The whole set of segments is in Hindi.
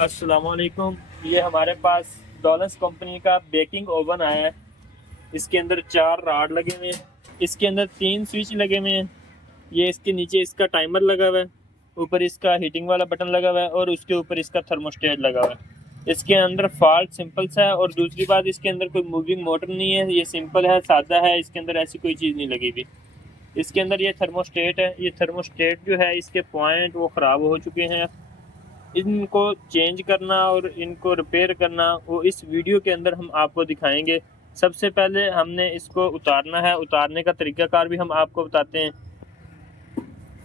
अस्सलामुअलैकुम। ये हमारे पास डॉलस कंपनी का बेकिंग ओवन आया है। इसके अंदर 4 राड लगे हुए हैं। इसके अंदर 3 स्विच लगे हुए हैं। ये इसके नीचे इसका टाइमर लगा हुआ है, ऊपर इसका हीटिंग वाला बटन लगा हुआ है और उसके ऊपर इसका थर्मोस्टेट लगा हुआ है। इसके अंदर फॉल्ट सिंपल सा है और दूसरी बात इसके अंदर कोई मूविंग मोटर नहीं है। ये सिंपल है, सादा है। इसके अंदर ऐसी कोई चीज़ नहीं लगी हुई। इसके अंदर ये थर्मोस्टेट है। ये थर्मोस्टेट जो है इसके पॉइंट वो ख़राब हो चुके हैं। इनको चेंज करना और इनको रिपेयर करना वो इस वीडियो के अंदर हम आपको दिखाएंगे। सबसे पहले हमने इसको उतारना है। उतारने का तरीकाकार भी हम आपको बताते हैं।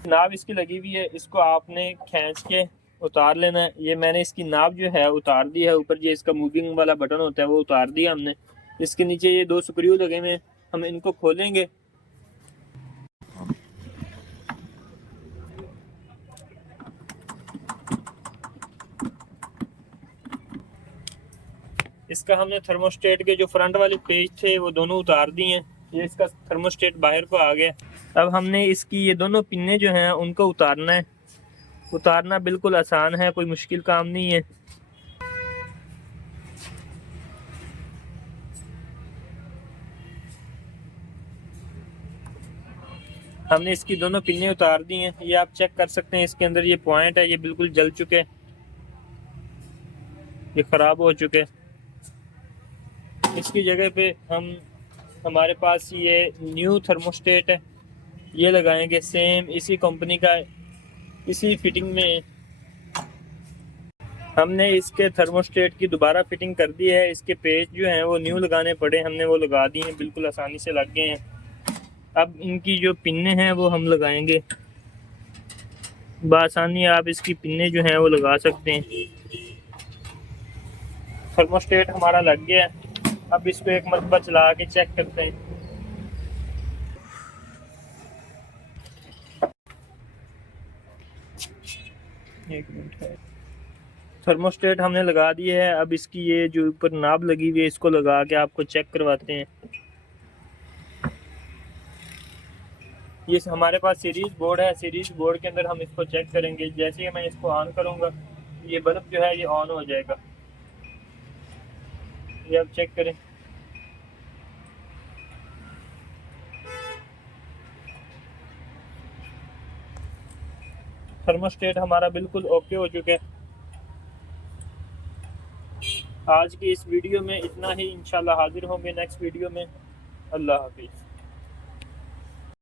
नाब इसकी लगी हुई है, इसको आपने खींच के उतार लेना है। ये मैंने इसकी नाब जो है उतार दी है। ऊपर जो इसका मूविंग वाला बटन होता है वो उतार दिया हमने। इसके नीचे ये 2 स्क्रू लगे हुए हैं, हम इनको खोलेंगे। इसका हमने थर्मोस्टेट के जो फ्रंट वाले पेज थे वो दोनों उतार दिए हैं। ये इसका थर्मोस्टेट बाहर को आ गया। अब हमने इसकी ये दोनों पिन्ने जो हैं उनको उतारना है। उतारना बिल्कुल आसान है, कोई मुश्किल काम नहीं है। हमने इसकी दोनों पिन्ने उतार दी हैं। ये आप चेक कर सकते हैं, इसके अंदर ये पॉइंट है, ये बिल्कुल जल चुके, ये ख़राब हो चुके। इसकी जगह पे हमारे पास ये न्यू थर्मोस्टेट है, ये लगाएंगे। सेम इसी कंपनी का, इसी फिटिंग में हमने इसके थर्मोस्टेट की दोबारा फिटिंग कर दी है। इसके पेच जो हैं वो न्यू लगाने पड़े, हमने वो लगा दिए हैं, बिल्कुल आसानी से लग गए हैं। अब इनकी जो पिन्ने हैं वो हम लगाएंगे बआसानी। आप इसकी पिन्ने जो हैं वो लगा सकते हैं। थर्मोस्टेट हमारा लग गया है। अब इसको एक मरतबा चला के चेक करते हैं। एक मिनट है। थर्मोस्टेट हमने लगा दिए है। अब इसकी ये जो ऊपर नाब लगी हुई है इसको लगा के आपको चेक करवाते हैं। ये हमारे पास सीरीज बोर्ड है। सीरीज बोर्ड के अंदर हम इसको चेक करेंगे। जैसे ही मैं इसको ऑन करूंगा ये बल्ब जो है ये ऑन हो जाएगा। ये आप चेक करें। थर्मोस्टेट हमारा बिल्कुल ओके हो चुका है। आज की इस वीडियो में इतना ही। इंशाल्लाह हाजिर होंगे नेक्स्ट वीडियो में। अल्लाह हाफिज़।